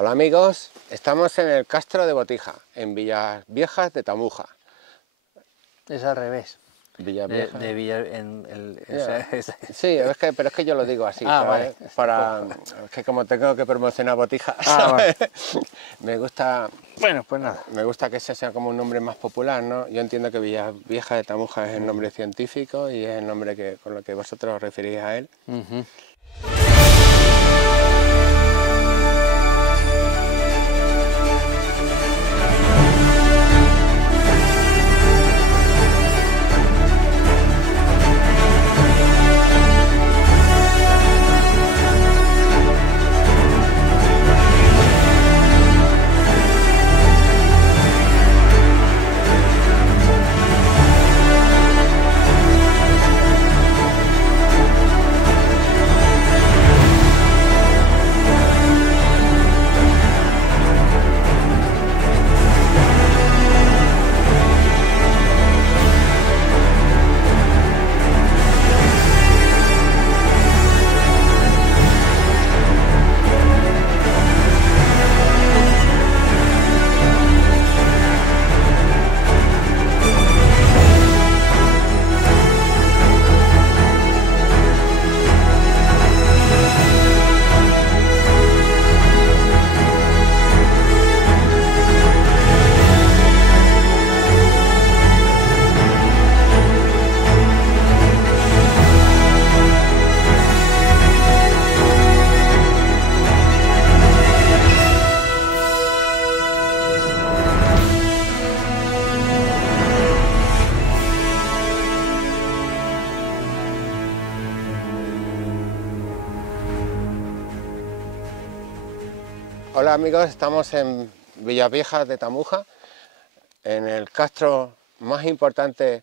Hola amigos, estamos en el Castro de Botija, en Villaviejas de Tamuja. Es al revés. Villaviejas. Sí, pero es que yo lo digo así, ¿sabes? Vale. Es que como tengo que promocionar Botija, Vale. me gusta... Bueno, pues nada. Me gusta que ese sea como un nombre más popular, ¿no? Yo entiendo que Villavieja de Tamuja es el nombre científico y es el nombre con lo que vosotros os referís a él. Hola amigos, estamos en Villaviejas de Tamuja, en el castro más importante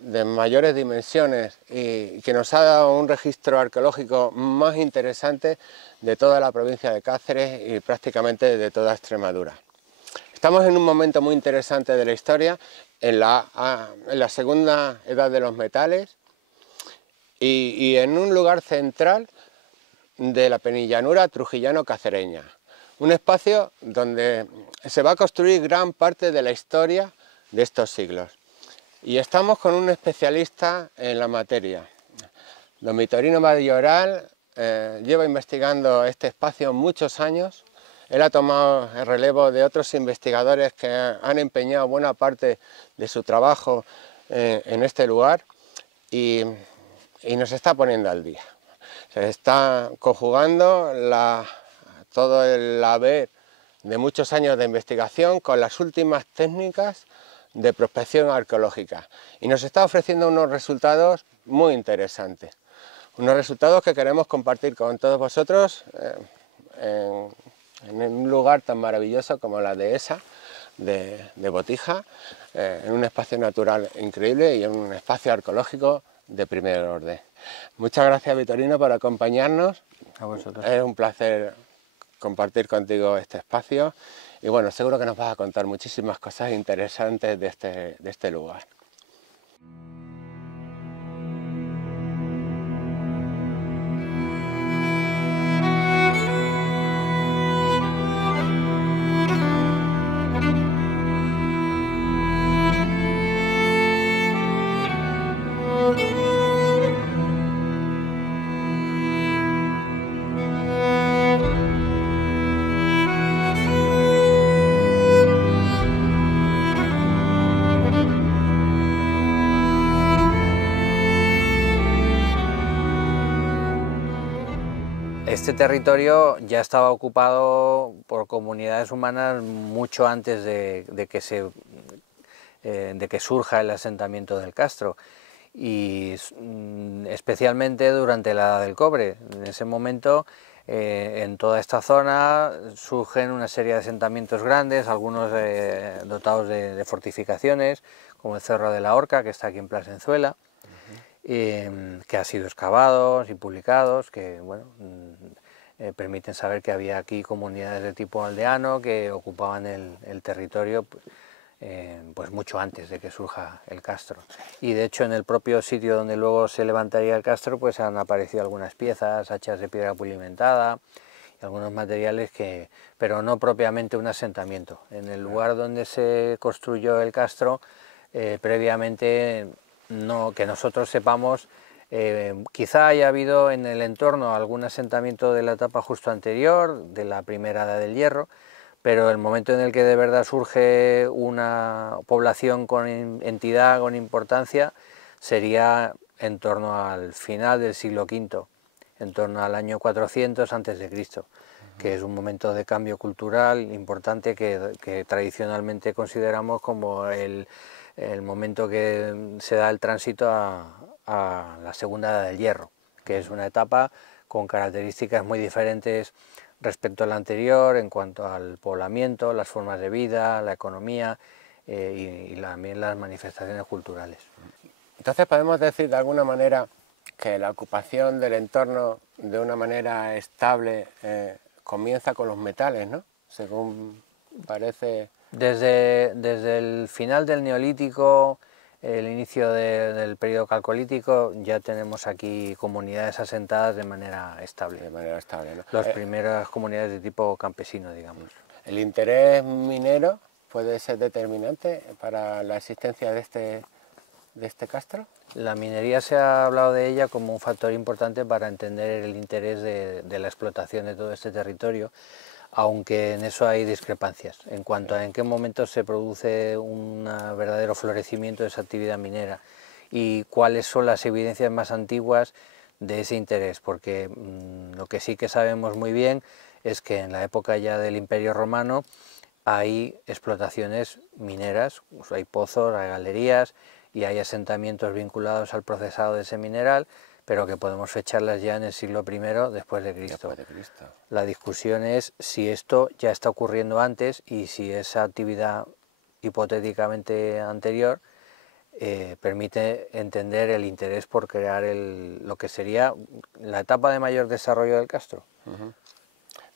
de mayores dimensiones y que nos ha dado un registro arqueológico más interesante de toda la provincia de Cáceres y prácticamente de toda Extremadura. Estamos en un momento muy interesante de la historia, en la segunda edad de los metales y en un lugar central de la penillanura trujillano-cacereña. Un espacio donde se va a construir gran parte de la historia de estos siglos. Y estamos con un especialista en la materia. Don Vitorino Mayoral lleva investigando este espacio muchos años. Él ha tomado el relevo de otros investigadores que han empeñado buena parte de su trabajo en este lugar y nos está poniendo al día. Se está conjugando todo el haber de muchos años de investigación con las últimas técnicas de prospección arqueológica y nos está ofreciendo unos resultados muy interesantes, unos resultados que queremos compartir con todos vosotros en un lugar tan maravilloso como la dehesa de Botija, en un espacio natural increíble y en un espacio arqueológico de primer orden. Muchas gracias Vitorino por acompañarnos. A vosotros. Es un placer compartir contigo este espacio y bueno, seguro que nos vas a contar muchísimas cosas interesantes de este lugar. Este territorio ya estaba ocupado por comunidades humanas mucho antes de que surja el asentamiento del Castro y especialmente durante la Edad del Cobre. En ese momento en toda esta zona surgen una serie de asentamientos grandes, algunos dotados de fortificaciones, como el Cerro de la Horca, que está aquí en Plasenzuela, que ha sido excavados y publicados, que bueno, permiten saber que había aquí comunidades de tipo aldeano que ocupaban el territorio pues mucho antes de que surja el castro. Y de hecho en el propio sitio donde luego se levantaría el castro pues han aparecido algunas piezas, hachas de piedra pulimentada y algunos materiales pero no propiamente un asentamiento. En el lugar donde se construyó el castro, previamente, que nosotros sepamos, quizá haya habido en el entorno algún asentamiento de la etapa justo anterior, de la primera edad del hierro, pero el momento en el que de verdad surge una población con entidad, con importancia, sería en torno al final del siglo V, en torno al año 400 a.C., que es un momento de cambio cultural importante que tradicionalmente consideramos como el momento que se da el tránsito a la segunda edad del hierro, que es una etapa con características muy diferentes respecto a la anterior en cuanto al poblamiento, las formas de vida, la economía y también las manifestaciones culturales. Entonces podemos decir de alguna manera que la ocupación del entorno de una manera estable comienza con los metales, ¿no? Según parece... Desde el final del Neolítico, el inicio del periodo calcolítico, ya tenemos aquí comunidades asentadas de manera estable. De manera estable, ¿no? Las primeras comunidades de tipo campesino, digamos. ¿El interés minero puede ser determinante para la existencia de este castro? La minería se ha hablado de ella como un factor importante para entender el interés de la explotación de todo este territorio, aunque en eso hay discrepancias en cuanto a en qué momento se produce un verdadero florecimiento de esa actividad minera y cuáles son las evidencias más antiguas de ese interés, porque lo que sí que sabemos muy bien es que en la época ya del Imperio Romano hay explotaciones mineras, pues hay pozos, hay galerías y hay asentamientos vinculados al procesado de ese mineral, pero que podemos fecharlas ya en el siglo I después de Cristo. La discusión es si esto ya está ocurriendo antes y si esa actividad hipotéticamente anterior permite entender el interés por crear lo que sería la etapa de mayor desarrollo del castro.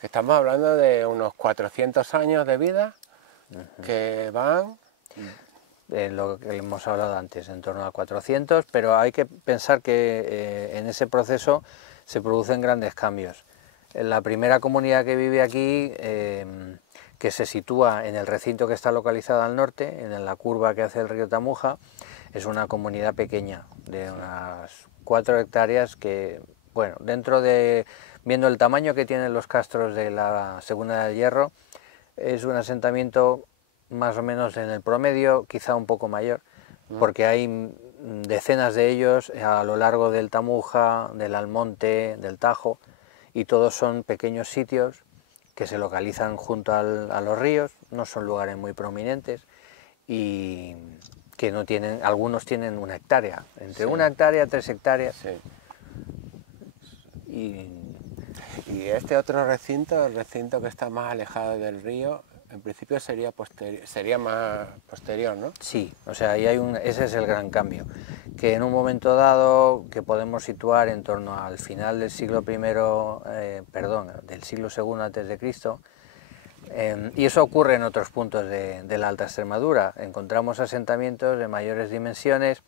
Estamos hablando de unos 400 años de vida que van... lo que hemos hablado antes, en torno a 400, pero hay que pensar que en ese proceso se producen grandes cambios. La primera comunidad que vive aquí, que se sitúa en el recinto que está localizado al norte, en la curva que hace el río Tamuja, es una comunidad pequeña, de unas 4 hectáreas que, bueno, viendo el tamaño que tienen los castros de la Segunda del Hierro, es un asentamiento más o menos en el promedio, quizá un poco mayor, porque hay decenas de ellos a lo largo del Tamuja, del Almonte, del Tajo, y todos son pequeños sitios que se localizan junto a los ríos, no son lugares muy prominentes y que no tienen, algunos tienen 1 hectárea, entre 1 hectárea, 3 hectáreas. Y este otro recinto, el recinto que está más alejado del río, en principio sería más posterior, ¿no? Sí, o sea, ahí ese es el gran cambio, que en un momento dado, que podemos situar en torno al final del siglo del siglo II antes de Cristo, y eso ocurre en otros puntos de la Alta Extremadura. Encontramos asentamientos de mayores dimensiones,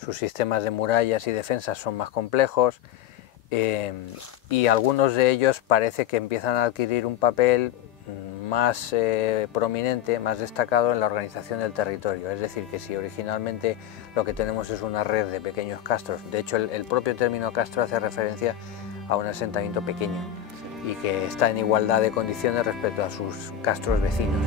sus sistemas de murallas y defensas son más complejos, y algunos de ellos parece que empiezan a adquirir un papel más prominente, más destacado en la organización del territorio. Es decir, que si originalmente lo que tenemos es una red de pequeños castros, de hecho el propio término castro hace referencia a un asentamiento pequeño y que está en igualdad de condiciones respecto a sus castros vecinos.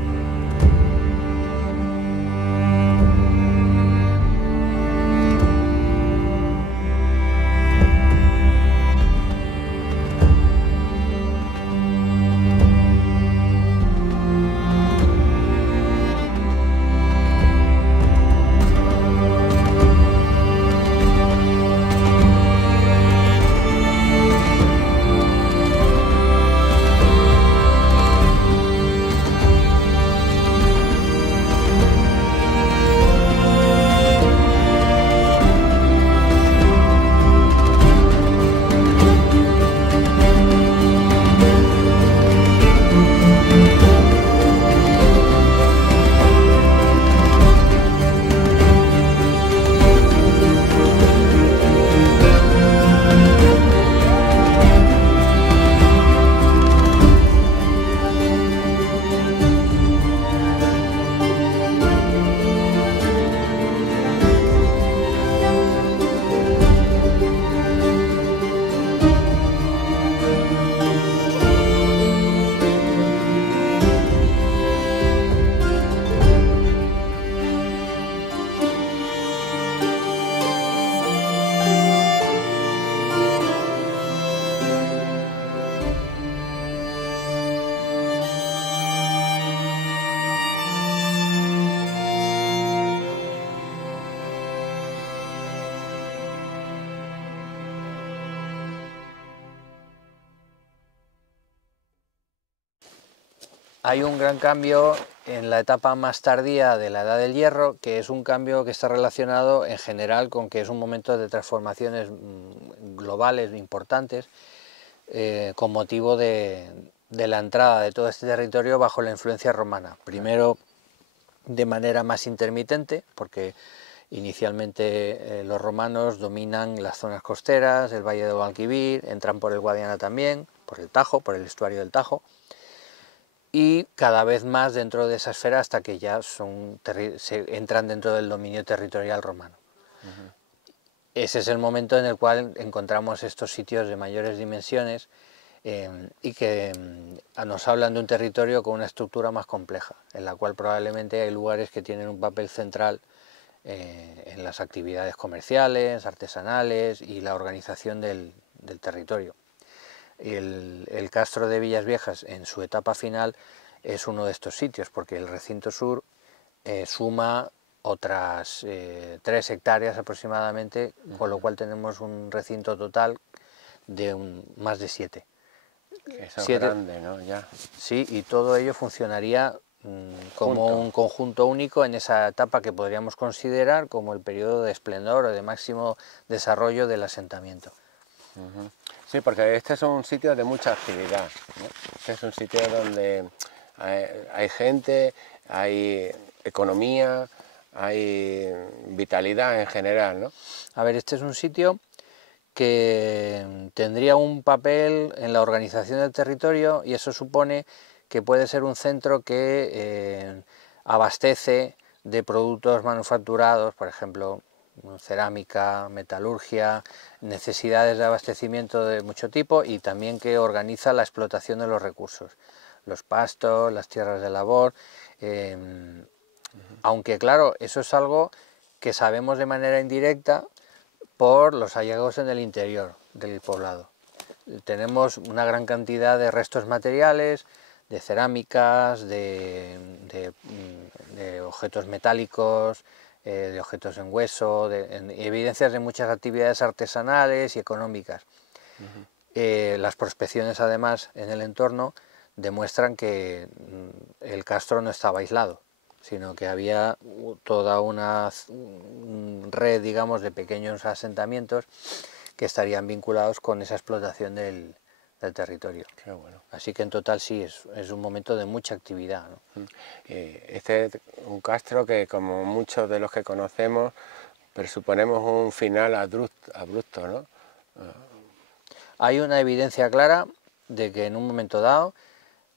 Hay un gran cambio en la etapa más tardía de la Edad del Hierro, que es un cambio que está relacionado en general con que es un momento de transformaciones globales importantes, con motivo de la entrada de todo este territorio bajo la influencia romana. Primero de manera más intermitente, porque inicialmente los romanos dominan las zonas costeras, el valle de Guadalquivir, entran por el Guadiana también, por el Tajo, por el estuario del Tajo, y cada vez más dentro de esa esfera hasta que ya se entran dentro del dominio territorial romano. Ese es el momento en el cual encontramos estos sitios de mayores dimensiones y que nos hablan de un territorio con una estructura más compleja, en la cual probablemente hay lugares que tienen un papel central en las actividades comerciales, artesanales y la organización del territorio. El castro de Villas Viejas en su etapa final es uno de estos sitios, porque el recinto sur suma otras 3 hectáreas aproximadamente, con lo cual tenemos un recinto total de más de 7. Eso es grande, ¿no? Ya. Sí, y todo ello funcionaría como un conjunto único en esa etapa que podríamos considerar como el periodo de esplendor o de máximo desarrollo del asentamiento. Sí, porque este es un sitio de mucha actividad, ¿no? Este es un sitio donde hay gente, hay economía, hay vitalidad en general, ¿no? A ver, este es un sitio que tendría un papel en la organización del territorio, y eso supone que puede ser un centro que abastece de productos manufacturados, por ejemplo, cerámica, metalurgia, necesidades de abastecimiento de mucho tipo, y también que organiza la explotación de los recursos, los pastos, las tierras de labor, aunque claro, eso es algo que sabemos de manera indirecta por los hallazgos en el interior del poblado. Tenemos una gran cantidad de restos materiales, de cerámicas, de objetos metálicos, de objetos en hueso, evidencias de muchas actividades artesanales y económicas. Las prospecciones además en el entorno demuestran que el castro no estaba aislado, sino que había toda una red, digamos, de pequeños asentamientos que estarían vinculados con esa explotación del territorio. Qué bueno. Así que en total sí, es un momento de mucha actividad, ¿no? Este es un castro que, como muchos de los que conocemos, presuponemos un final abrupto, ¿no? Hay una evidencia clara de que en un momento dado,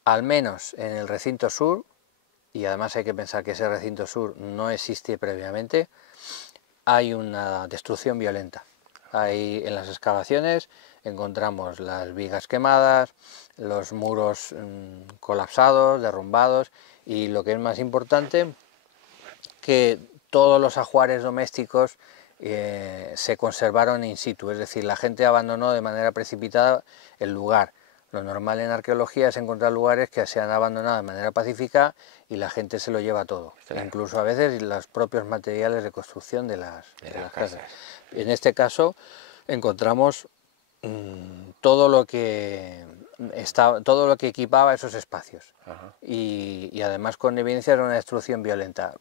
al menos en el recinto sur, y además hay que pensar que ese recinto sur no existe previamente, hay una destrucción violenta. Ahí en las excavaciones encontramos las vigas quemadas, los muros colapsados, derrumbados, y lo que es más importante, que todos los ajuares domésticos se conservaron in situ, es decir, la gente abandonó de manera precipitada el lugar. Lo normal en arqueología es encontrar lugares que se han abandonado de manera pacífica y la gente se lo lleva todo, claro. Incluso a veces los propios materiales de construcción de las casas. En este caso encontramos todo lo que equipaba esos espacios. Y además con evidencia de una destrucción violenta.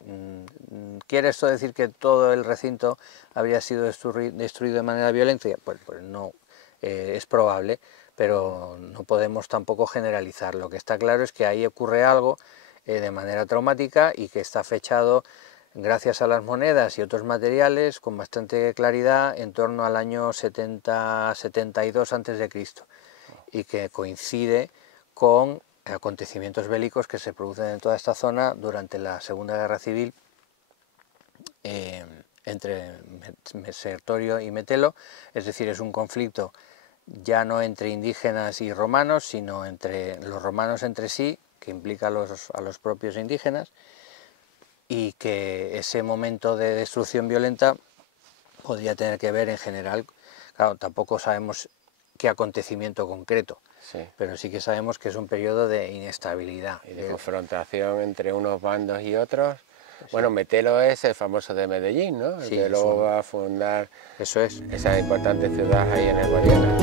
¿Quiere esto decir que todo el recinto habría sido destruido de manera violenta? Pues no, es probable, pero no podemos tampoco generalizar. Lo que está claro es que ahí ocurre algo de manera traumática y que está fechado, gracias a las monedas y otros materiales, con bastante claridad en torno al año 70-72 a.C. y que coincide con acontecimientos bélicos que se producen en toda esta zona durante la Segunda Guerra Civil entre Sertorio y Metelo. Es decir, es un conflicto ya no entre indígenas y romanos, sino entre los romanos entre sí, que implica a los propios indígenas, y que ese momento de destrucción violenta podría tener que ver en general, claro, tampoco sabemos qué acontecimiento concreto, sí, pero sí que sabemos que es un periodo de inestabilidad. Y de confrontación entre unos bandos y otros. Sí. Bueno, Metelo es el famoso de Medellín, ¿no? El sí, que luego va a fundar esa importante ciudad ahí en el Guadiana.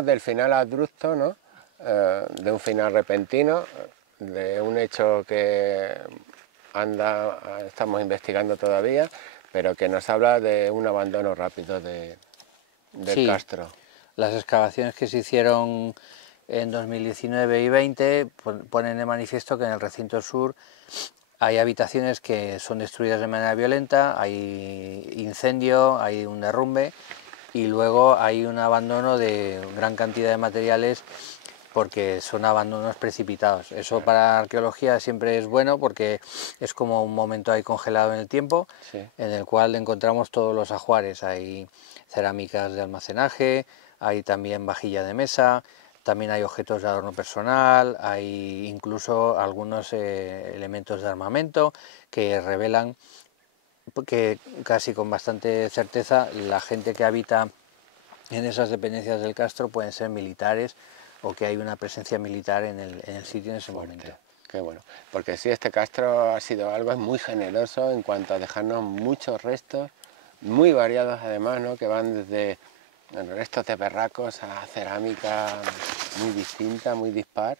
hablamos del final abrupto, ¿no? De un final repentino, de un hecho que estamos investigando todavía, pero que nos habla de un abandono rápido del Sí, castro. las excavaciones que se hicieron en 2019 y 20 ponen de manifiesto que en el recinto sur hay habitaciones que son destruidas de manera violenta, hay incendio, hay un derrumbe y luego hay un abandono de gran cantidad de materiales porque son abandonos precipitados. Eso para la arqueología siempre es bueno porque es como un momento ahí congelado en el tiempo, Sí. en el cual encontramos todos los ajuares. Hay cerámicas de almacenaje, hay también vajilla de mesa, también hay objetos de adorno personal, hay incluso algunos elementos de armamento que revelan que casi con bastante certeza la gente que habita en esas dependencias del castro pueden ser militares o que hay una presencia militar en el sitio en ese momento. Qué bueno, porque sí, este castro ha sido algo muy generoso en cuanto a dejarnos muchos restos, muy variados además, ¿no? Que van desde restos de berracos a cerámica muy distinta, muy dispar,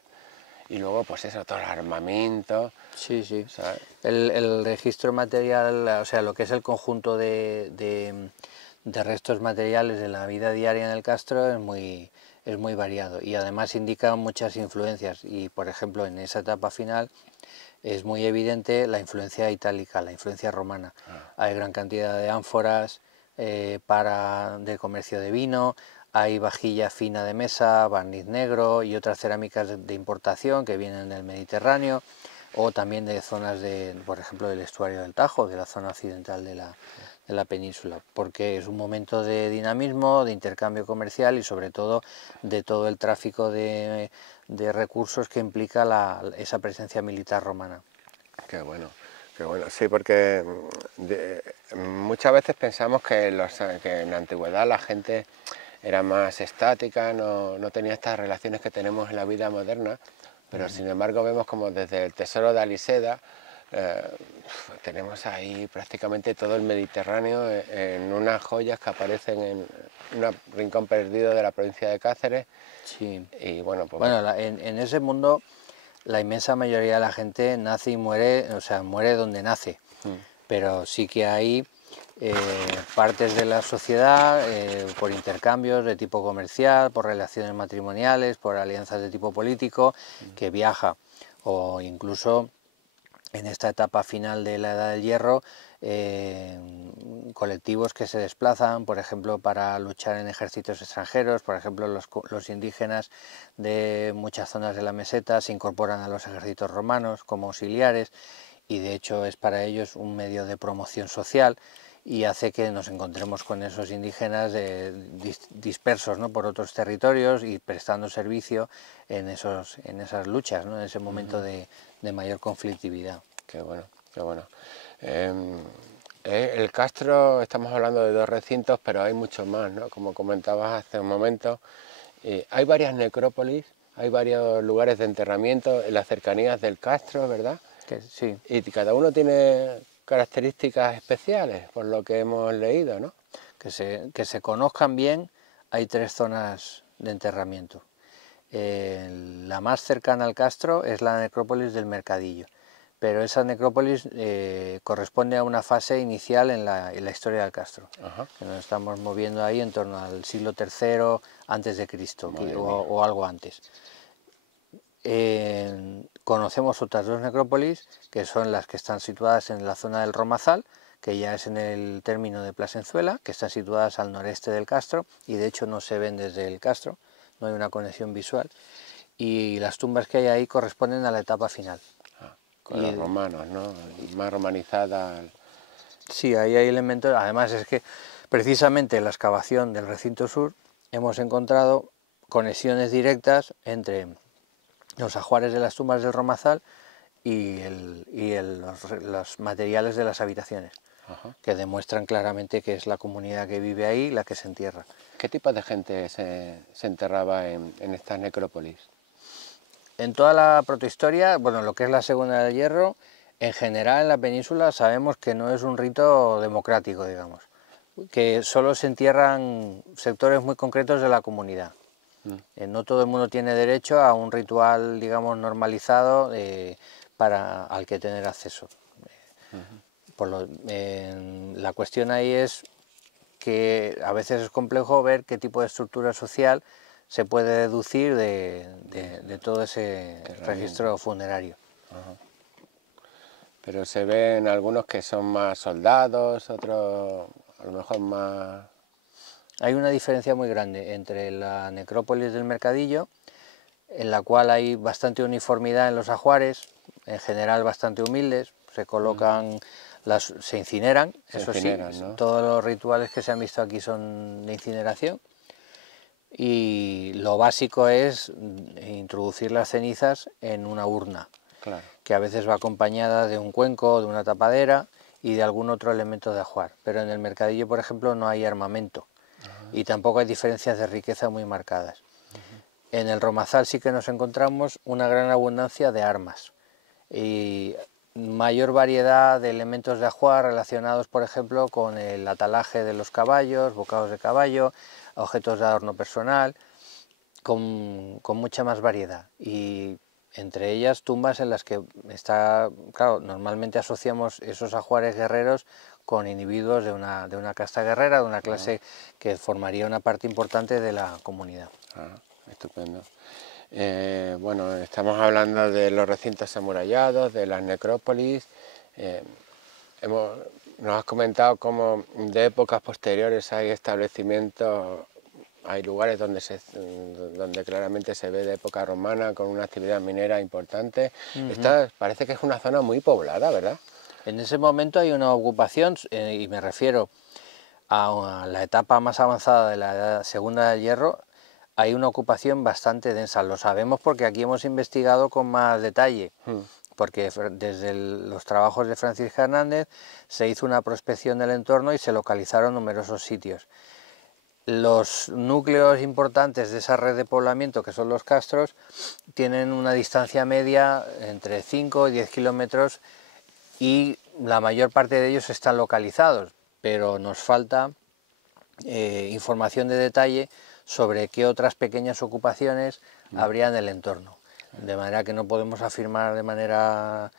y luego pues eso, todo el armamento. Sí, sí. ¿Sabes? El registro material, o sea, lo que es el conjunto de restos materiales de la vida diaria en el castro es muy variado y además indica muchas influencias y por ejemplo en esa etapa final es muy evidente la influencia itálica, la influencia romana. Hay gran cantidad de ánforas de comercio de vino, hay vajilla fina de mesa, barniz negro y otras cerámicas de importación que vienen del Mediterráneo o también de zonas por ejemplo, del estuario del Tajo, de la zona occidental de la península, porque es un momento de dinamismo, de intercambio comercial y sobre todo de todo el tráfico de recursos que implica esa presencia militar romana. Qué bueno, sí, porque muchas veces pensamos que en la antigüedad la gente era más estática, no tenía estas relaciones que tenemos en la vida moderna, pero sin embargo vemos como desde el tesoro de Aliseda tenemos ahí prácticamente todo el Mediterráneo en unas joyas que aparecen en un rincón perdido de la provincia de Cáceres. Sí. Y bueno, pues bueno, en ese mundo la inmensa mayoría de la gente nace y muere, o sea, muere donde nace, pero sí que hay partes de la sociedad por intercambios de tipo comercial, por relaciones matrimoniales, por alianzas de tipo político, que viaja, o incluso en esta etapa final de la Edad del Hierro, colectivos que se desplazan, por ejemplo, para luchar en ejércitos extranjeros, por ejemplo, los indígenas de muchas zonas de la meseta se incorporan a los ejércitos romanos como auxiliares y de hecho es para ellos un medio de promoción social y hace que nos encontremos con esos indígenas dispersos, ¿no?, por otros territorios y prestando servicio en esas luchas, ¿no?, en ese momento de mayor conflictividad. Qué bueno, qué bueno. El castro, estamos hablando de 2 recintos, pero hay muchos más, ¿no? Como comentabas hace un momento, hay varias necrópolis, hay varios lugares de enterramiento en las cercanías del castro, ¿verdad? Sí. Y cada uno tiene características especiales, por lo que hemos leído, ¿no? Que se conozcan bien, hay 3 zonas de enterramiento. La más cercana al castro es la necrópolis del Mercadillo, pero esa necrópolis corresponde a una fase inicial en la historia del castro. Que nos estamos moviendo ahí en torno al siglo III antes de Cristo o algo antes. Conocemos otras 2 necrópolis que son las que están situadas en la zona del Romazal, que ya es en el término de Plasenzuela, que están situadas al noreste del castro y de hecho no se ven desde el castro, no hay una conexión visual, y las tumbas que hay ahí corresponden a la etapa final. Con los romanos, ¿no? Más romanizada. Sí, ahí hay elementos, además es que precisamente en la excavación del recinto sur hemos encontrado conexiones directas entre los ajuares de las tumbas del Romazal y los materiales de las habitaciones, que demuestran claramente que es la comunidad que vive ahí la que se entierra. ¿Qué tipo de gente se enterraba en estas necrópolis? En toda la protohistoria, bueno, lo que es la Segunda del Hierro, en general en la península sabemos que no es un rito democrático, digamos, que solo se entierran sectores muy concretos de la comunidad. No todo el mundo tiene derecho a un ritual, digamos, normalizado al que tener acceso. La cuestión ahí es que a veces es complejo ver qué tipo de estructura social se puede deducir de todo ese registro funerario. Pero se ven algunos que son más soldados, otros a lo mejor más... Hay una diferencia muy grande entre la necrópolis del Mercadillo, en la cual hay bastante uniformidad en los ajuares, en general bastante humildes, se colocan, se incineran, eso sí, ¿no? todos los rituales que se han visto aquí son de incineración, y lo básico es introducir las cenizas en una urna, claro, que a veces va acompañada de un cuenco, de una tapadera y de algún otro elemento de ajuar, pero en el Mercadillo, por ejemplo, no hay armamento y tampoco hay diferencias de riqueza muy marcadas. En el Romazal sí que nos encontramos una gran abundancia de armas y mayor variedad de elementos de ajuar relacionados, por ejemplo, con el atalaje de los caballos, bocados de caballo, objetos de adorno personal, con mucha más variedad, y entre ellas tumbas en las que claro, normalmente asociamos esos ajuares guerreros con individuos de una casta guerrera, de una clase que formaría una parte importante de la comunidad. Estupendo. Bueno, estamos hablando de los recintos amurallados, de las necrópolis. Nos has comentado cómo de épocas posteriores hay establecimientos, hay lugares donde claramente se ve de época romana con una actividad minera importante. Esta parece que es una zona muy poblada, ¿verdad? En ese momento hay una ocupación, y me refiero a la etapa más avanzada de la Segunda de Hierro. Hay una ocupación bastante densa, lo sabemos porque aquí hemos investigado con más detalle, porque desde los trabajos de Francisca Hernández se hizo una prospección del entorno y se localizaron numerosos sitios. Los núcleos importantes de esa red de poblamiento, que son los castros, tienen una distancia media entre 5 y 10 kilómetros y la mayor parte de ellos están localizados, pero nos falta información de detalle sobre qué otras pequeñas ocupaciones habría en el entorno, de manera que no podemos afirmar de manera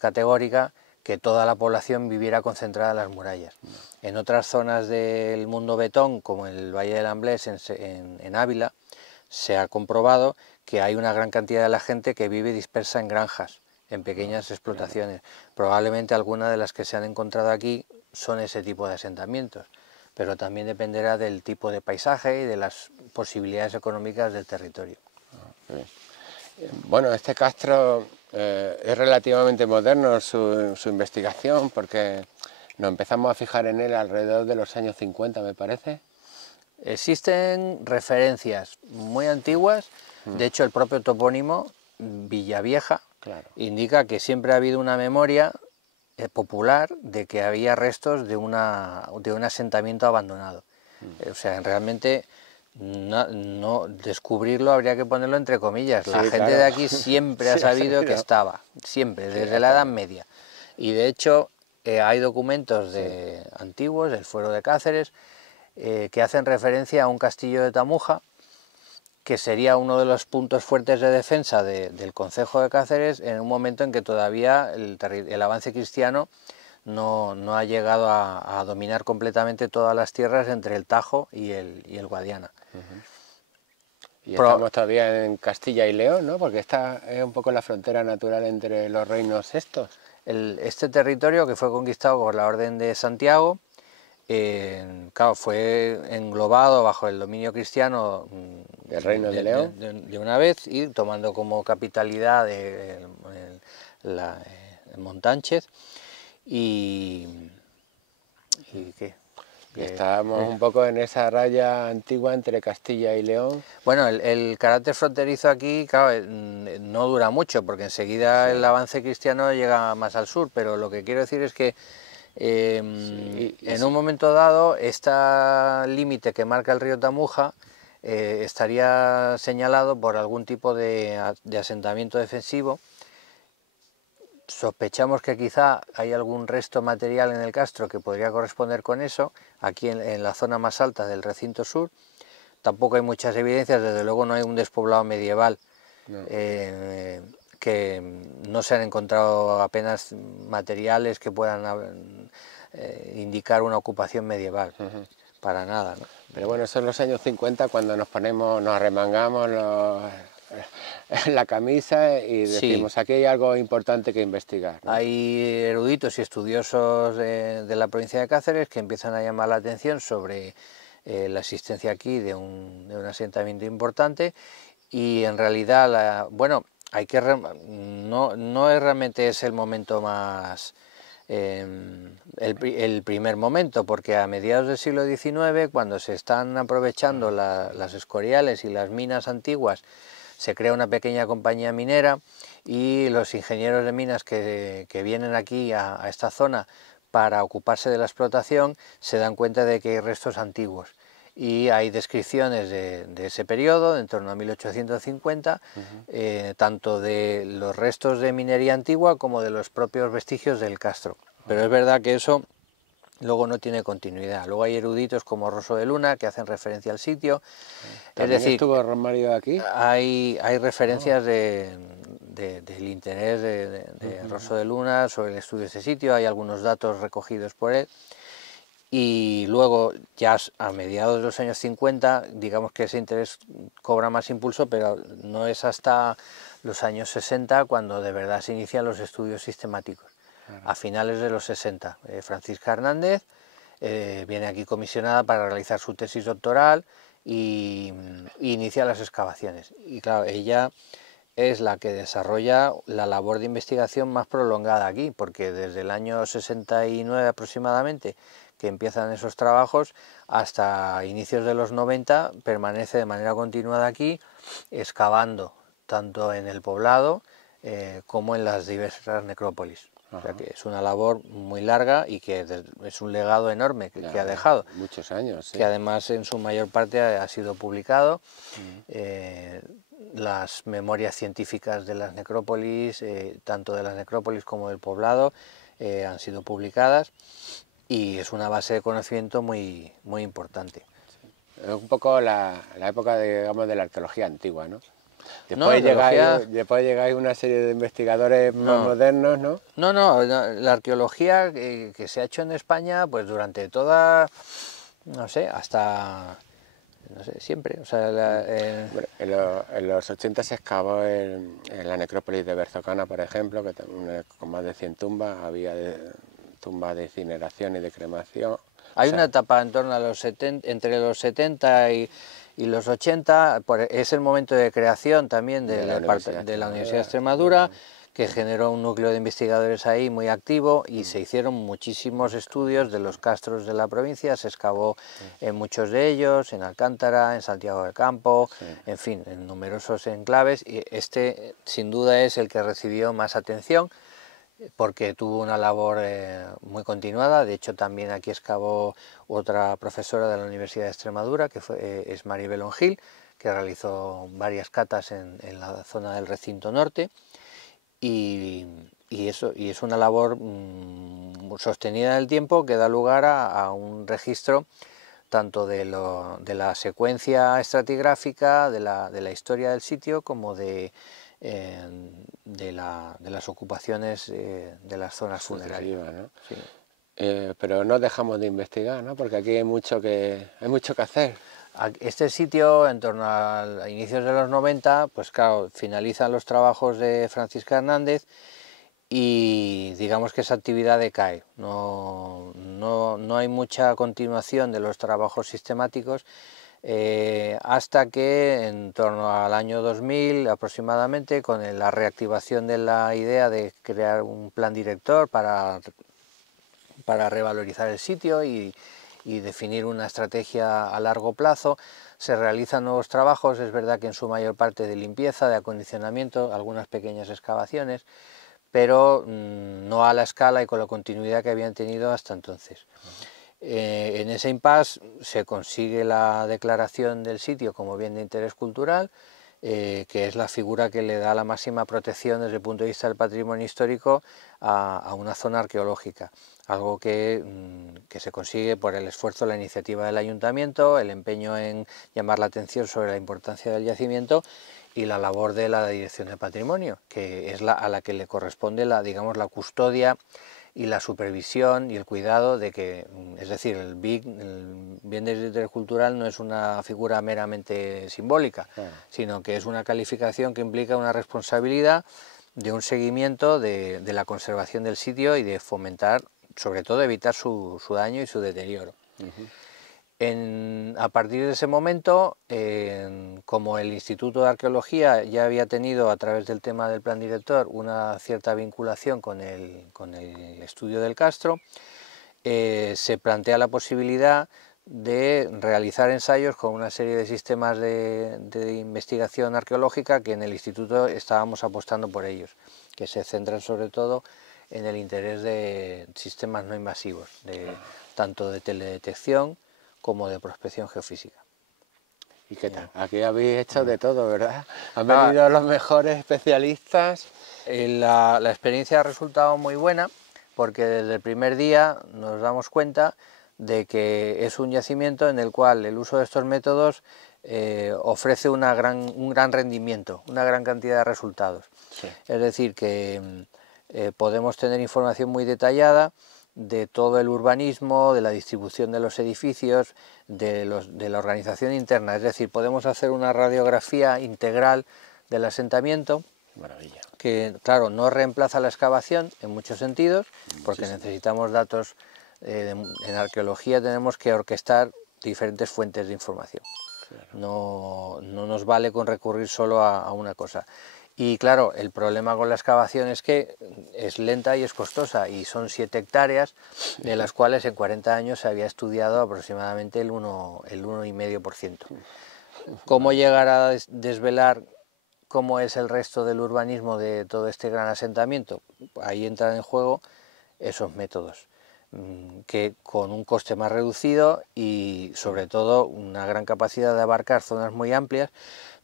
categórica que toda la población viviera concentrada en las murallas. En otras zonas del mundo betón, como el Valle del Amblés en Ávila, se ha comprobado que hay una gran cantidad de la gente que vive dispersa en granjas, en pequeñas explotaciones. Probablemente algunas de las que se han encontrado aquí son ese tipo de asentamientos, pero también dependerá del tipo de paisaje y de las posibilidades económicas del territorio. Bueno, este castro es relativamente moderno su investigación, porque nos empezamos a fijar en él alrededor de los años 50, me parece. Existen referencias muy antiguas, de hecho el propio topónimo Villavieja indica que siempre ha habido una memoria popular de que había restos de un asentamiento abandonado. O sea, realmente no descubrirlo habría que ponerlo entre comillas. La gente de aquí siempre ha sabido que estaba, siempre, desde la Edad Media. Y de hecho hay documentos antiguos del Fuero de Cáceres que hacen referencia a un castillo de Tamuja, que sería uno de los puntos fuertes de defensa del concejo de Cáceres en un momento en que todavía el avance cristiano no ha llegado a dominar completamente todas las tierras entre el Tajo y el Guadiana. Y estamos todavía en Castilla y León, ¿no? Porque esta es un poco la frontera natural entre los reinos estos. Este territorio, que fue conquistado por la Orden de Santiago, claro, fue englobado bajo el dominio cristiano del Reino de León de una vez, y tomando como capitalidad Montánchez y ¿qué? Y estábamos un poco en esa raya antigua entre Castilla y León. Bueno, el carácter fronterizo aquí, claro, no dura mucho, porque enseguida el avance cristiano llega más al sur, pero lo que quiero decir es que en un momento dado, este límite que marca el río Tamuja estaría señalado por algún tipo de asentamiento defensivo. Sospechamos que quizá hay algún resto material en el castro que podría corresponder con eso, aquí en la zona más alta del recinto sur, tampoco hay muchas evidencias, desde luego no hay un despoblado medieval, No. que no se han encontrado apenas materiales que puedan indicar una ocupación medieval, para nada, ¿no? Pero bueno, son los años 50 cuando nos arremangamos la camisa y decimos, Sí. aquí hay algo importante que investigar, ¿no? Hay eruditos y estudiosos de la provincia de Cáceres que empiezan a llamar la atención sobre la existencia aquí de un asentamiento importante, y en realidad, bueno, no es realmente es el momento más, el primer momento, porque a mediados del siglo XIX, cuando se están aprovechando las escoriales y las minas antiguas, se crea una pequeña compañía minera, y los ingenieros de minas que vienen aquí a esta zona para ocuparse de la explotación se dan cuenta de que hay restos antiguos. Y hay descripciones de ese periodo, en torno a 1850, tanto de los restos de minería antigua como de los propios vestigios del castro. Pero es verdad que eso luego no tiene continuidad. Luego hay eruditos como Rosso de Luna que hacen referencia al sitio. Es decir, ¿estuvo Romario aquí? Hay referencias del interés de Rosso de Luna sobre el estudio de este sitio, hay algunos datos recogidos por él. Y luego, ya a mediados de los años 50, digamos que ese interés cobra más impulso, pero no es hasta los años 60 cuando de verdad se inician los estudios sistemáticos. A finales de los 60, Francisca Hernández viene aquí comisionada para realizar su tesis doctoral y inicia las excavaciones. Y claro, ella es la que desarrolla la labor de investigación más prolongada aquí, porque desde el año 69 aproximadamente, que empiezan esos trabajos, hasta inicios de los 90 permanece de manera continuada aquí, excavando tanto en el poblado como en las diversas necrópolis. O sea que es una labor muy larga y que es un legado enorme que ha dejado. Muchos años, sí. Que además en su mayor parte ha sido publicado. Las memorias científicas de las necrópolis, tanto de las necrópolis como del poblado, han sido publicadas, y es una base de conocimiento muy, muy importante. Es un poco la época, digamos, de la arqueología antigua, ¿no? Después llegáis una serie de investigadores más modernos, ¿no? No, la arqueología que se ha hecho en España, pues durante toda, no sé, hasta, no sé, siempre. O sea, bueno, en los 80 se excavó en la necrópolis de Berzocana, por ejemplo, que con más de 100 tumbas, había tumbas de incineración y de cremación. Hay una etapa en torno a entre los 70 y los 80, es el momento de creación también de la Universidad de Extremadura, que generó un núcleo de investigadores ahí muy activo, y se hicieron muchísimos estudios de los castros de la provincia, se excavó en muchos de ellos, en Alcántara, en Santiago del Campo, en fin, en numerosos enclaves, y este sin duda es el que recibió más atención, porque tuvo una labor muy continuada. De hecho, también aquí excavó otra profesora de la Universidad de Extremadura, que es Maribel Ongil, que realizó varias catas en la zona del recinto norte, y es una labor sostenida en el tiempo, que da lugar a un registro tanto de la secuencia estratigráfica, de la historia del sitio, como de las ocupaciones de las zonas funerarias. ¿no? Sí. Pero no dejamos de investigar, ¿no? Porque aquí hay mucho que hacer. Este sitio, en torno a inicios de los 90, pues claro, finalizan los trabajos de Francisca Hernández, y digamos que esa actividad decae. No hay mucha continuación de los trabajos sistemáticos, hasta que en torno al año 2000 aproximadamente, con la reactivación de la idea de crear un plan director para revalorizar el sitio y definir una estrategia a largo plazo, se realizan nuevos trabajos. Es verdad que en su mayor parte de limpieza, de acondicionamiento, algunas pequeñas excavaciones, pero no a la escala y con la continuidad que habían tenido hasta entonces. En ese impasse se consigue la declaración del sitio como bien de interés cultural, que es la figura que le da la máxima protección desde el punto de vista del patrimonio histórico a una zona arqueológica, algo que se consigue por el esfuerzo, la iniciativa del ayuntamiento, el empeño en llamar la atención sobre la importancia del yacimiento y la labor de la Dirección de Patrimonio, que es a la que le corresponde digamos, la custodia y la supervisión y el cuidado de que, es decir, el BIC, el Bien de Interés Cultural, no es una figura meramente simbólica, sino que es una calificación que implica una responsabilidad de un seguimiento de la conservación del sitio y de fomentar, sobre todo, evitar su daño y su deterioro. A partir de ese momento, como el Instituto de Arqueología ya había tenido, a través del tema del plan director, una cierta vinculación con el estudio del Castro, se plantea la posibilidad de realizar ensayos con una serie de sistemas de investigación arqueológica que en el Instituto estábamos apostando por ellos, que se centran sobre todo en el interés de sistemas no invasivos, tanto de teledetección como de prospección geofísica. ¿Y qué tal? Aquí habéis hecho de todo, ¿verdad? Han venido los mejores especialistas. La experiencia ha resultado muy buena, porque desde el primer día nos damos cuenta de que es un yacimiento en el cual el uso de estos métodos ofrece un gran rendimiento, una gran cantidad de resultados. Sí. Es decir, que podemos tener información muy detallada de todo el urbanismo, de la distribución de los edificios, de la organización interna, es decir, podemos hacer una radiografía integral del asentamiento. Maravilla. Que, claro, no reemplaza la excavación en muchos sentidos, porque necesitamos datos. En arqueología tenemos que orquestar diferentes fuentes de información. Claro. No nos vale con recurrir solo a una cosa. Y claro, el problema con la excavación es que es lenta y es costosa, y son 7 hectáreas, de las cuales en 40 años se había estudiado aproximadamente el 1,5%. ¿Cómo llegar a desvelar cómo es el resto del urbanismo de todo este gran asentamiento? Ahí entran en juego esos métodos, que con un coste más reducido y sobre todo una gran capacidad de abarcar zonas muy amplias,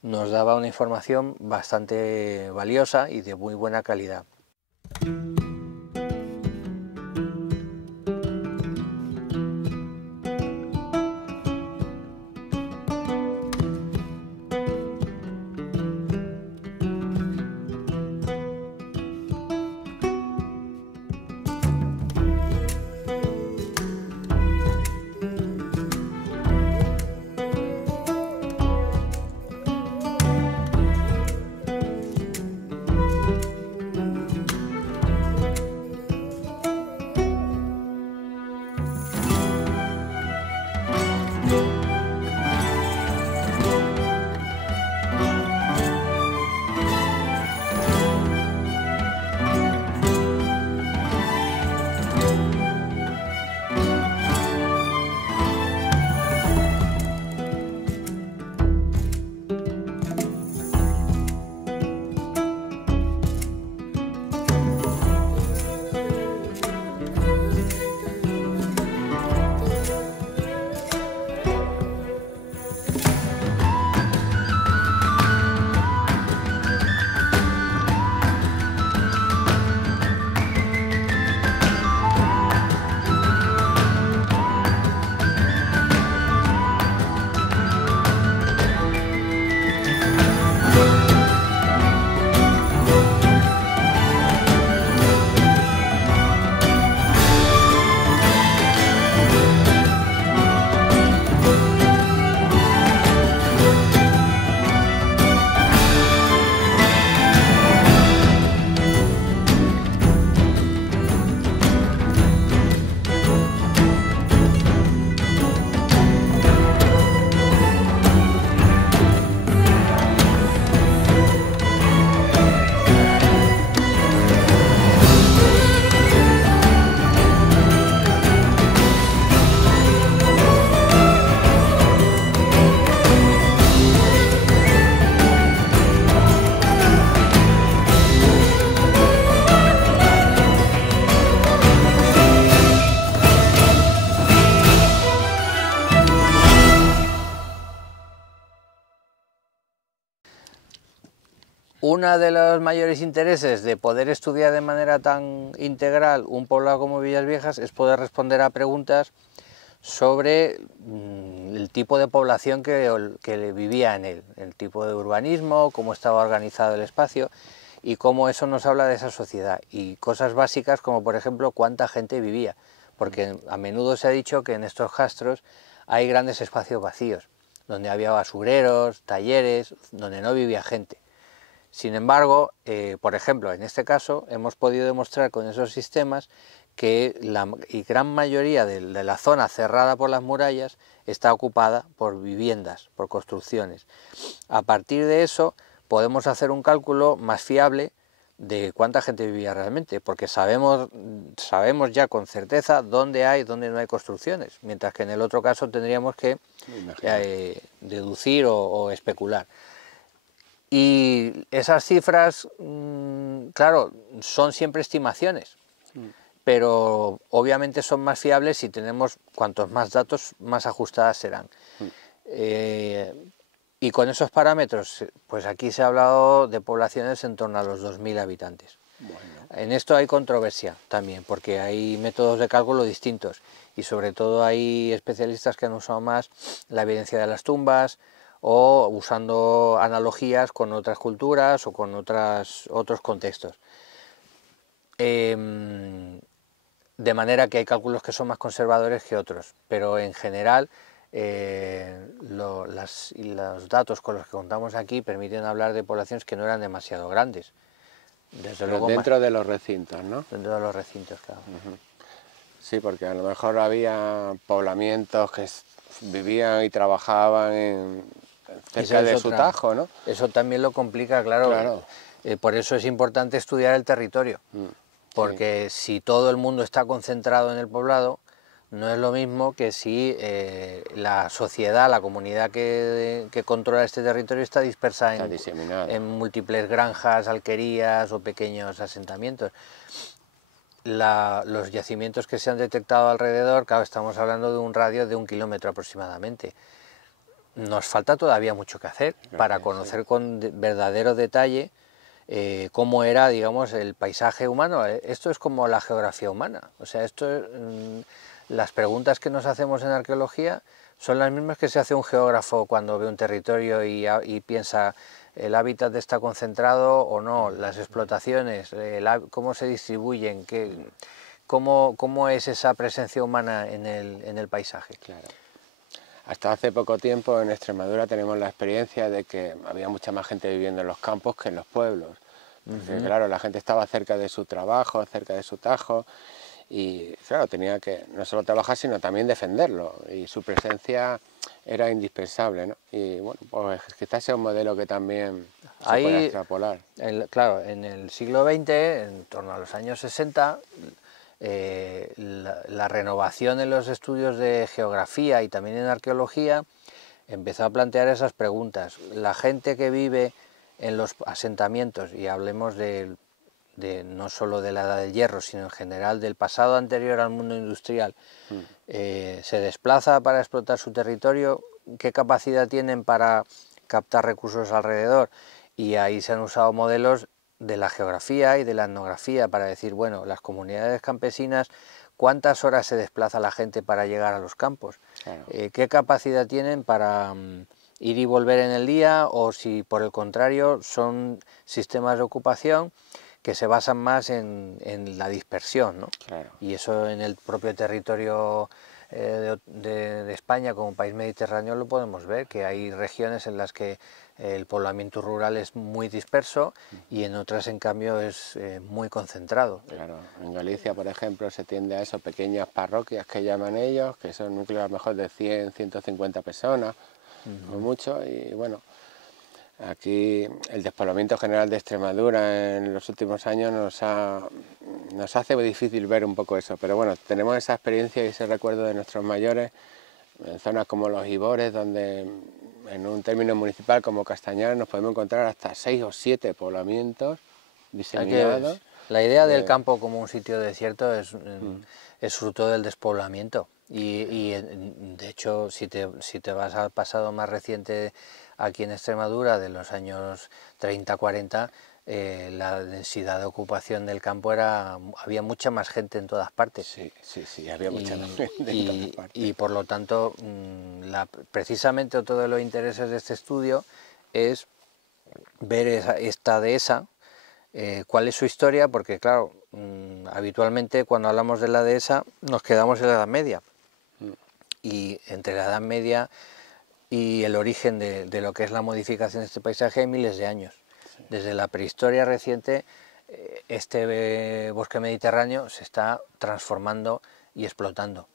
nos daba una información bastante valiosa y de muy buena calidad. Uno de los mayores intereses de poder estudiar de manera tan integral un poblado como Villas Viejas es poder responder a preguntas sobre el tipo de población que vivía en él, el tipo de urbanismo, cómo estaba organizado el espacio y cómo eso nos habla de esa sociedad. Y cosas básicas como, por ejemplo, cuánta gente vivía, porque a menudo se ha dicho que en estos castros hay grandes espacios vacíos, donde había basureros, talleres, donde no vivía gente. Sin embargo, por ejemplo, en este caso hemos podido demostrar con esos sistemas que la gran mayoría de la zona cerrada por las murallas está ocupada por viviendas, por construcciones. A partir de eso podemos hacer un cálculo más fiable de cuánta gente vivía realmente, porque sabemos ya con certeza dónde no hay construcciones, mientras que en el otro caso tendríamos que deducir o especular. Y esas cifras, claro, son siempre estimaciones, pero obviamente son más fiables si tenemos cuantos más datos, más ajustadas serán. Y con esos parámetros, pues aquí se ha hablado de poblaciones en torno a los 2000 habitantes. Bueno. En esto hay controversia también, porque hay métodos de cálculo distintos y sobre todo hay especialistas que han usado más la evidencia de las tumbas, o usando analogías con otras culturas o con otros contextos. De manera que hay cálculos que son más conservadores que otros, pero en general los datos con los que contamos aquí permiten hablar de poblaciones que no eran demasiado grandes. Desde luego dentro de los recintos, ¿no? Dentro de los recintos, claro. Sí, porque a lo mejor había poblamientos que vivían y trabajaban cerca de su tajo, ¿no? Eso también lo complica, claro. Por eso es importante estudiar el territorio, porque si todo el mundo está concentrado en el poblado, no es lo mismo que si la sociedad, la comunidad que controla este territorio está dispersa en múltiples granjas, alquerías o pequeños asentamientos. Los yacimientos que se han detectado alrededor, claro, estamos hablando de un radio de 1 kilómetro aproximadamente. Nos falta todavía mucho que hacer para conocer con verdadero detalle cómo era, digamos, el paisaje humano. Esto es como la geografía humana. O sea, las preguntas que nos hacemos en arqueología son las mismas que se hace un geógrafo cuando ve un territorio y piensa el hábitat está concentrado o no, las explotaciones, cómo se distribuyen, cómo es esa presencia humana en el paisaje. Claro. Hasta hace poco tiempo en Extremadura tenemos la experiencia de que había mucha más gente viviendo en los campos que en los pueblos. Porque, claro, la gente estaba cerca de su trabajo, cerca de su tajo, y claro, tenía que no solo trabajar, sino también defenderlo, y su presencia era indispensable, ¿no? Y bueno, pues quizás sea un modelo que también se puede extrapolar. Claro, en el siglo XX, en torno a los años 60, la renovación en los estudios de geografía y también en arqueología empezó a plantear esas preguntas. La gente que vive en los asentamientos, y hablemos no solo de la Edad del Hierro, sino en general del pasado anterior al mundo industrial, se desplaza para explotar su territorio, ¿qué capacidad tienen para captar recursos alrededor? Y ahí se han usado modelos de la geografía y de la etnografía para decir, bueno, las comunidades campesinas, ¿cuántas horas se desplaza la gente para llegar a los campos? Claro. ¿Qué capacidad tienen para ir y volver en el día? O si por el contrario son sistemas de ocupación que se basan más en la dispersión, ¿no? Claro. Y eso en el propio territorio de España como país mediterráneo lo podemos ver, que hay regiones en las que el poblamiento rural es muy disperso y en otras en cambio es muy concentrado. Claro, en Galicia por ejemplo se tiende a eso, pequeñas parroquias que llaman ellos, que son núcleos a lo mejor de 100, 150 personas, o mucho, y bueno, aquí el despoblamiento general de Extremadura en los últimos años nos hace muy difícil ver un poco eso, pero bueno, tenemos esa experiencia y ese recuerdo de nuestros mayores en zonas como los Ibores, donde en un término municipal como Castañar nos podemos encontrar hasta 6 o 7 poblamientos diseminados. La idea del campo como un sitio desierto es fruto del despoblamiento. De hecho, si te vas al pasado más reciente aquí en Extremadura, de los años 30-40, la densidad de ocupación del campo había mucha más gente en todas partes. Sí, había mucha más gente en todas partes. Y por lo tanto, precisamente otro de los intereses de este estudio es ver esta dehesa, cuál es su historia, porque claro, habitualmente cuando hablamos de la dehesa nos quedamos en la Edad Media, y entre la Edad Media y el origen de lo que es la modificación de este paisaje hay miles de años. Sí. Desde la prehistoria reciente, este bosque mediterráneo se está transformando y explotando,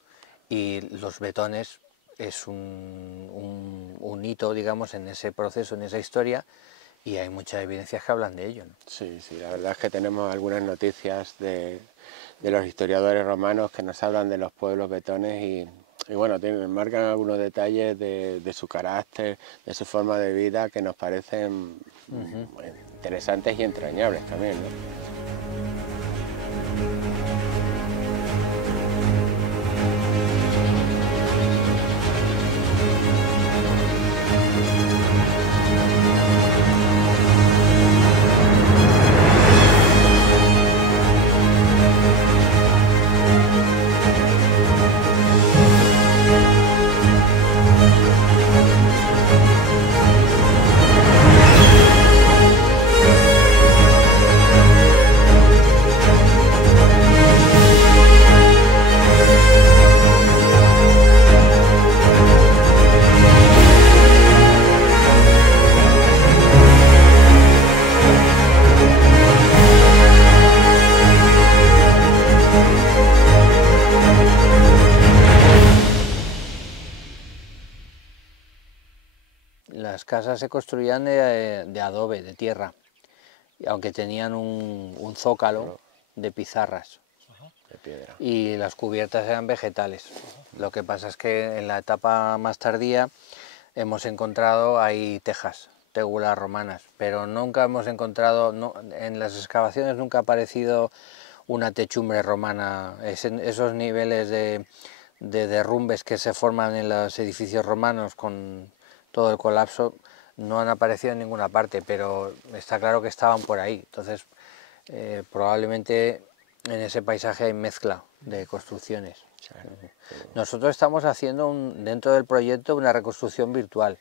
y los betones es un hito, digamos, en ese proceso, en esa historia, y hay muchas evidencias que hablan de ello, ¿no? Sí, la verdad es que tenemos algunas noticias de los historiadores romanos que nos hablan de los pueblos betones y bueno, marcan algunos detalles de su carácter, de su forma de vida, que nos parecen interesantes y entrañables también, ¿no? Las casas se construían de adobe, de tierra, aunque tenían un zócalo de pizarras, de piedra, y las cubiertas eran vegetales. Lo que pasa es que en la etapa más tardía hemos encontrado ahí tejas, tégulas romanas, pero nunca hemos encontrado, en las excavaciones nunca ha aparecido una techumbre romana. Esos niveles de derrumbes que se forman en los edificios romanos con todo el colapso no han aparecido en ninguna parte, pero está claro que estaban por ahí. Entonces, probablemente en ese paisaje hay mezcla de construcciones. Nosotros estamos haciendo dentro del proyecto una reconstrucción virtual,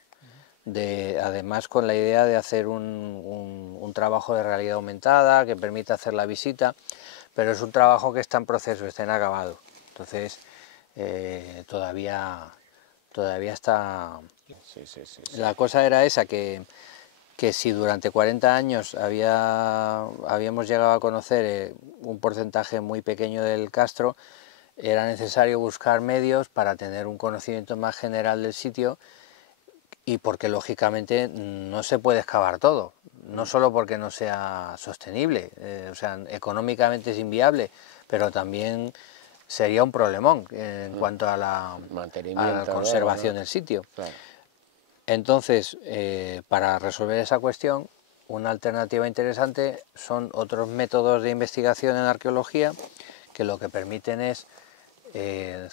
además con la idea de hacer un trabajo de realidad aumentada que permita hacer la visita, pero es un trabajo que está en proceso, está inacabado. Entonces, todavía está... Sí. La cosa era esa, que si durante 40 años habíamos llegado a conocer un porcentaje muy pequeño del castro, era necesario buscar medios para tener un conocimiento más general del sitio, y porque lógicamente no se puede excavar todo, no solo porque no sea sostenible, o sea, económicamente es inviable, pero también sería un problemón en cuanto a la conservación del sitio. Claro. Entonces, para resolver esa cuestión, una alternativa interesante son otros métodos de investigación en arqueología, que lo que permiten es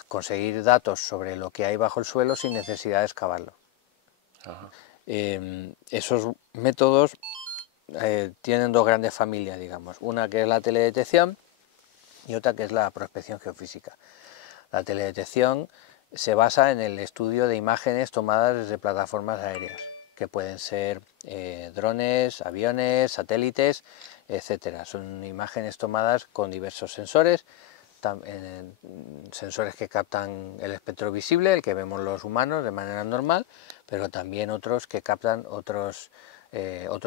conseguir datos sobre lo que hay bajo el suelo sin necesidad de excavarlo. Esos métodos tienen dos grandes familias, digamos, una que es la teledetección y otra que es la prospección geofísica. La teledetección se basa en el estudio de imágenes tomadas desde plataformas aéreas, que pueden ser drones, aviones, satélites, etcétera. Son imágenes tomadas con diversos sensores, sensores que captan el espectro visible, el que vemos los humanos de manera normal, pero también otros que captan otros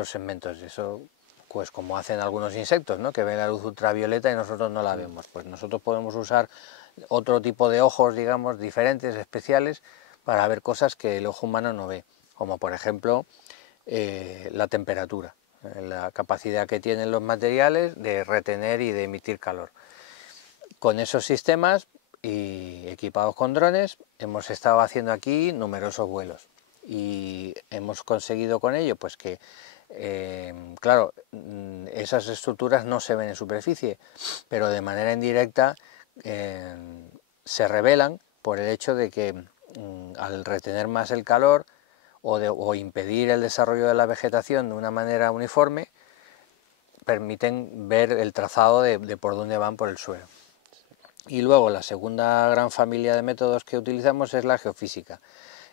segmentos. Eso, pues como hacen algunos insectos, ¿no?, que ven la luz ultravioleta y nosotros no la vemos. Pues nosotros podemos usar otro tipo de ojos, digamos, diferentes, especiales, para ver cosas que el ojo humano no ve, como por ejemplo la temperatura, la capacidad que tienen los materiales de retener y de emitir calor. Con esos sistemas y equipados con drones hemos estado haciendo aquí numerosos vuelos y hemos conseguido con ello pues que, claro, esas estructuras no se ven en superficie, pero de manera indirecta se revelan por el hecho de que al retener más el calor o impedir el desarrollo de la vegetación de una manera uniforme, permiten ver el trazado de por dónde van por el suelo. Y luego la segunda gran familia de métodos que utilizamos es la geofísica,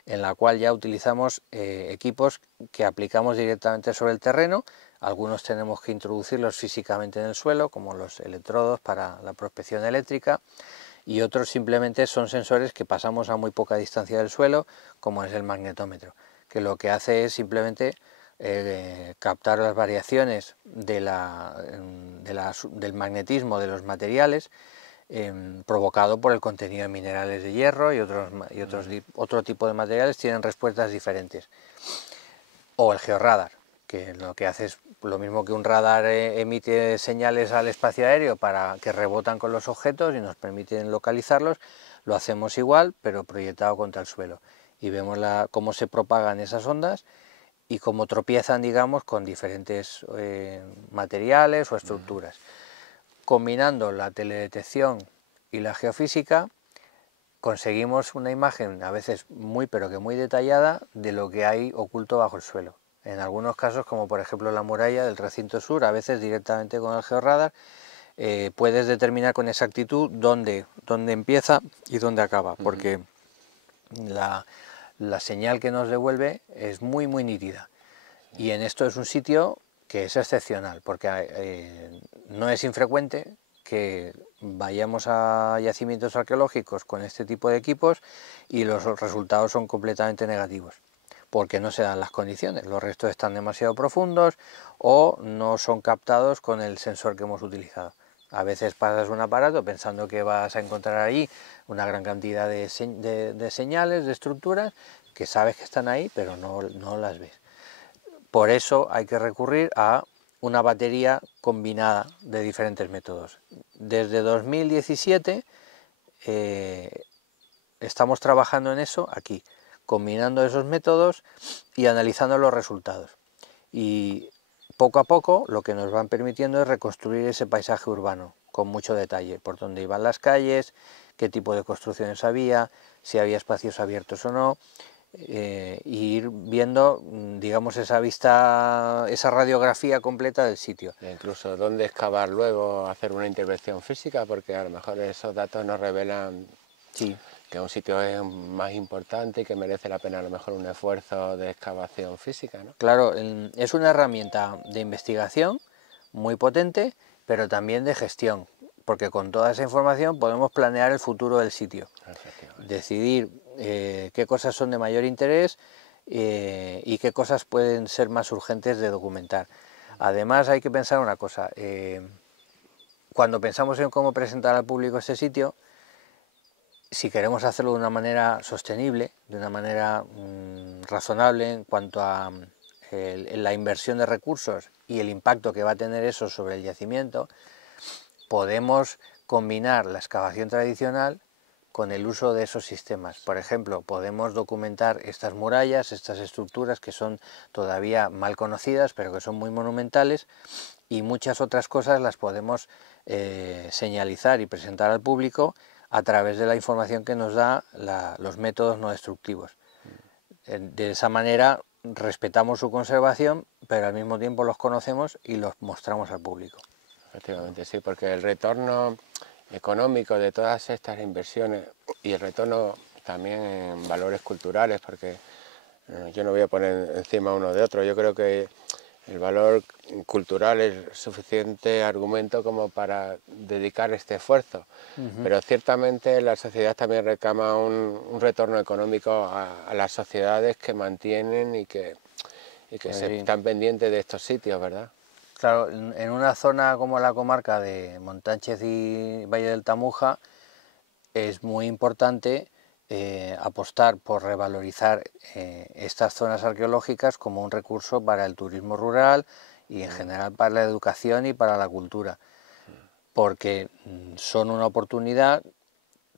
en la cual ya utilizamos equipos que aplicamos directamente sobre el terreno. Algunos tenemos que introducirlos físicamente en el suelo, como los electrodos para la prospección eléctrica, y otros simplemente son sensores que pasamos a muy poca distancia del suelo, como es el magnetómetro, que lo que hace es simplemente captar las variaciones del magnetismo de los materiales, provocado por el contenido de minerales de hierro y otro tipo de materiales tienen respuestas diferentes. O el georradar, que lo que hace es lo mismo que un radar emite señales al espacio aéreo para que rebotan con los objetos y nos permiten localizarlos, lo hacemos igual pero proyectado contra el suelo y vemos cómo se propagan esas ondas y cómo tropiezan, digamos, con diferentes materiales o estructuras. Combinando la teledetección y la geofísica, conseguimos una imagen a veces muy detallada de lo que hay oculto bajo el suelo. En algunos casos, como por ejemplo la muralla del recinto sur, a veces directamente con el georradar, puedes determinar con exactitud dónde empieza y dónde acaba, porque la señal que nos devuelve es muy nítida. Y en esto es un sitio que es excepcional, porque no es infrecuente que vayamos a yacimientos arqueológicos con este tipo de equipos y los resultados son completamente negativos, porque no se dan las condiciones, los restos están demasiado profundos o no son captados con el sensor que hemos utilizado. A veces pasas un aparato pensando que vas a encontrar ahí una gran cantidad de señales, de estructuras, que sabes que están ahí, pero no las ves. Por eso hay que recurrir a una batería combinada de diferentes métodos. Desde 2017 estamos trabajando en eso aquí, combinando esos métodos y analizando los resultados. Y poco a poco lo que nos van permitiendo es reconstruir ese paisaje urbano con mucho detalle, por dónde iban las calles, qué tipo de construcciones había, si había espacios abiertos o no, y ir viendo, digamos, esa radiografía completa del sitio. E incluso dónde excavar luego, hacer una intervención física, porque a lo mejor esos datos nos revelan que un sitio es más importante y que merece la pena a lo mejor un esfuerzo de excavación física, ¿no? Claro, es una herramienta de investigación muy potente, pero también de gestión, porque con toda esa información podemos planear el futuro del sitio, decidir qué cosas son de mayor interés y qué cosas pueden ser más urgentes de documentar. Además hay que pensar una cosa, cuando pensamos en cómo presentar al público este sitio, si queremos hacerlo de una manera sostenible, de una manera razonable en cuanto a la inversión de recursos y el impacto que va a tener eso sobre el yacimiento, podemos combinar la excavación tradicional con el uso de esos sistemas. Por ejemplo, podemos documentar estas murallas, estas estructuras que son todavía mal conocidas, pero que son muy monumentales, y muchas otras cosas las podemos señalizar y presentar al público a través de la información que nos da los métodos no destructivos. De esa manera respetamos su conservación, pero al mismo tiempo los conocemos y los mostramos al público. Efectivamente, sí, porque el retorno económico de todas estas inversiones y el retorno también en valores culturales, porque yo no voy a poner encima uno de otro, yo creo que el valor cultural es suficiente argumento como para dedicar este esfuerzo, pero ciertamente la sociedad también reclama un retorno económico a las sociedades que mantienen y que están pendientes de estos sitios, ¿verdad? Claro, en una zona como la comarca de Montánchez y Valle del Tamuja es muy importante apostar por revalorizar estas zonas arqueológicas como un recurso para el turismo rural y en general para la educación y para la cultura, porque son una oportunidad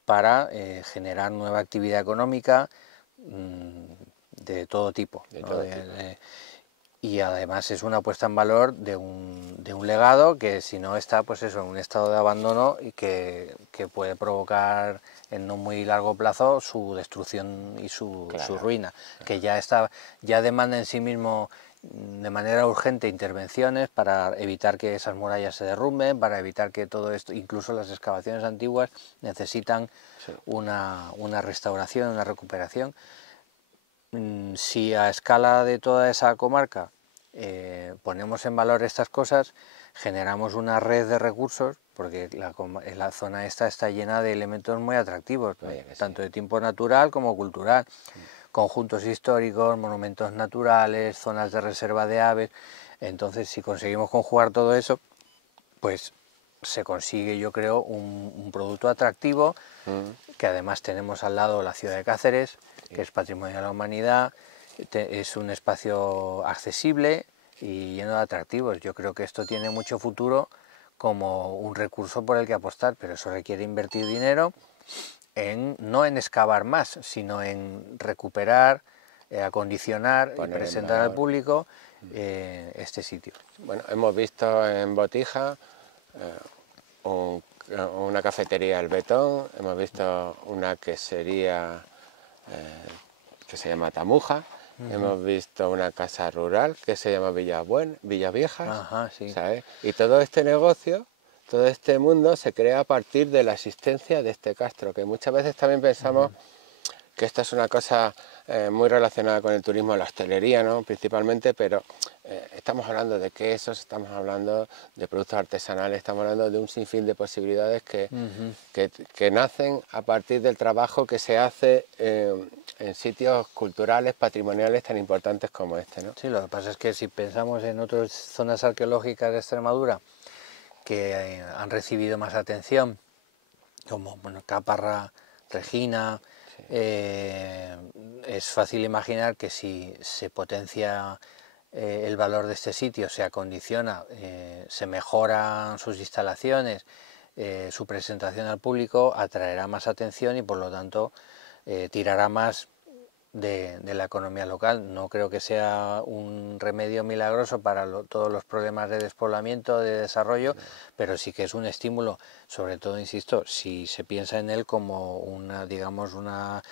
para generar nueva actividad económica de todo tipo, ¿no? Y además es una puesta en valor de un legado que si no está pues eso, en un estado de abandono y que puede provocar en no muy largo plazo su destrucción y su ruina, que ya demanda en sí mismo de manera urgente intervenciones para evitar que esas murallas se derrumben, para evitar que todo esto, incluso las excavaciones antiguas necesitan una restauración, una recuperación. Si a escala de toda esa comarca ponemos en valor estas cosas, generamos una red de recursos, porque la zona esta está llena de elementos muy atractivos, tanto de tipo natural como cultural, conjuntos históricos, monumentos naturales, zonas de reserva de aves. Entonces, si conseguimos conjugar todo eso, pues se consigue, yo creo, un producto atractivo, que además tenemos al lado la ciudad de Cáceres, que es patrimonio de la humanidad, es un espacio accesible y lleno de atractivos. Yo creo que esto tiene mucho futuro como un recurso por el que apostar, pero eso requiere invertir dinero no en excavar más, sino en recuperar, acondicionar y presentar al público este sitio. Bueno, hemos visto en Botija una cafetería El Betón, hemos visto una quesería que se llama Tamuja, hemos visto una casa rural que se llama Villaviejas, Ajá, sí. ¿sabes? Y todo este negocio, todo este mundo se crea a partir de la existencia de este castro, que muchas veces también pensamos que esta es una cosa muy relacionada con el turismo, la hostelería, ¿no? Principalmente, pero estamos hablando de quesos, estamos hablando de productos artesanales, estamos hablando de un sinfín de posibilidades que nacen a partir del trabajo que se hace en sitios culturales, patrimoniales tan importantes como este, ¿no? Sí, lo que pasa es que si pensamos en otras zonas arqueológicas de Extremadura que han recibido más atención, como Caparra, Regina, es fácil imaginar que si se potencia el valor de este sitio, se acondiciona, se mejoran sus instalaciones, su presentación al público, atraerá más atención y por lo tanto tirará más de la economía local. No creo que sea un remedio milagroso para todos los problemas de despoblamiento, de desarrollo, pero sí que es un estímulo, sobre todo, insisto, si se piensa en él como una, digamos, una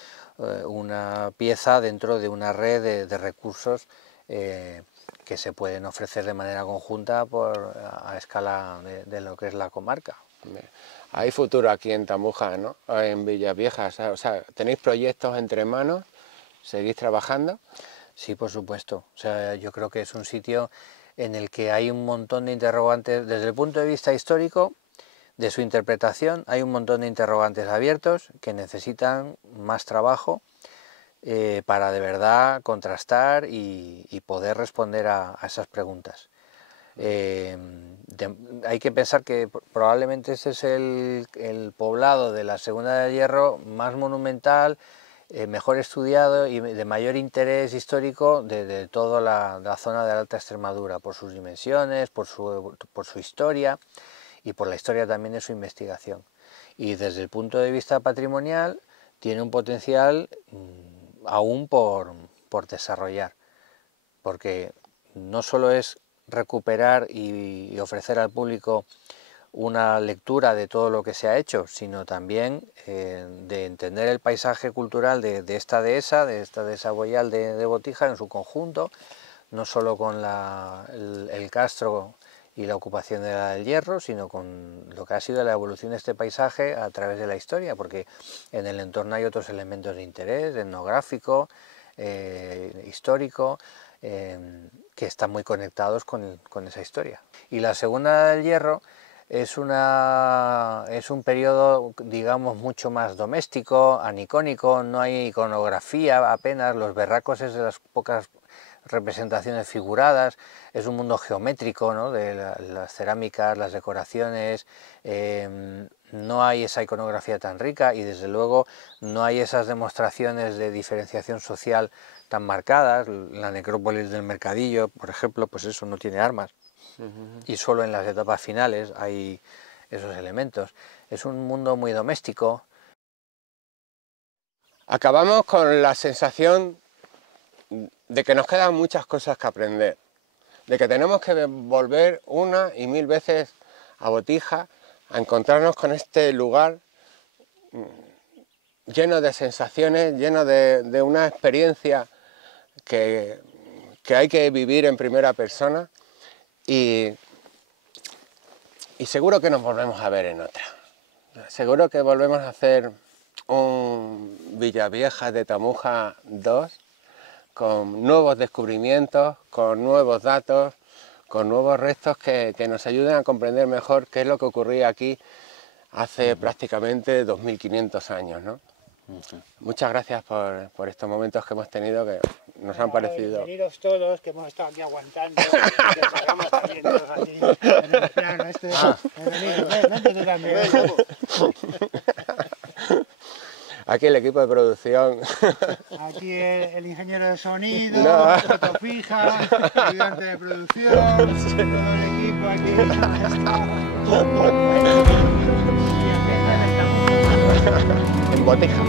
pieza dentro de una red de recursos que se pueden ofrecer de manera conjunta a escala de lo que es la comarca. Hay futuro aquí en Tamuja, ¿no? En Villaviejas, o sea, ¿tenéis proyectos entre manos? ¿Seguís trabajando? Sí, por supuesto. O sea, yo creo que es un sitio en el que hay un montón de interrogantes desde el punto de vista histórico, de su interpretación, hay un montón de interrogantes abiertos que necesitan más trabajo para de verdad contrastar y poder responder a esas preguntas. Hay que pensar que probablemente este es el poblado de la Segunda de Hierro más monumental, mejor estudiado y de mayor interés histórico de toda la zona de la Alta Extremadura, por sus dimensiones, por su historia y por la historia también de su investigación. Y desde el punto de vista patrimonial tiene un potencial aún por desarrollar, porque no solo es recuperar y ofrecer al público una lectura de todo lo que se ha hecho, sino también de entender el paisaje cultural de esta dehesa boyal de Botija en su conjunto, no solo con el castro y la ocupación de la del Hierro, sino con lo que ha sido la evolución de este paisaje a través de la historia, porque en el entorno hay otros elementos de interés, etnográfico, histórico, que están muy conectados con esa historia. Y la Segunda del Hierro es un periodo, digamos, mucho más doméstico, anicónico, no hay iconografía apenas, los verracos es de las pocas representaciones figuradas, es un mundo geométrico, ¿no? De las cerámicas, las decoraciones, no hay esa iconografía tan rica y desde luego no hay esas demostraciones de diferenciación social tan marcadas. La necrópolis del Mercadillo, por ejemplo, pues eso, no tiene armas. Y solo en las etapas finales hay esos elementos. Es un mundo muy doméstico. Acabamos con la sensación de que nos quedan muchas cosas que aprender, de que tenemos que volver una y mil veces a Botija a encontrarnos con este lugar lleno de sensaciones, lleno de una experiencia que hay que vivir en primera persona y seguro que nos volvemos a ver en otra. Seguro que volvemos a hacer un Villavieja de Tamuja 2 con nuevos descubrimientos, con nuevos datos, con nuevos restos que nos ayuden a comprender mejor qué es lo que ocurría aquí hace prácticamente 2500 años, ¿no? Muchas gracias por estos momentos que hemos tenido que nos han parecido... Bienvenidos todos, que hemos estado aquí aguantando, que salgamos también todos aquí en el plano este. Bienvenidos, vente tú también. Aquí el equipo de producción. Aquí el ingeniero de sonido, foto fija, ayudante de producción, todo el equipo aquí. En Botija.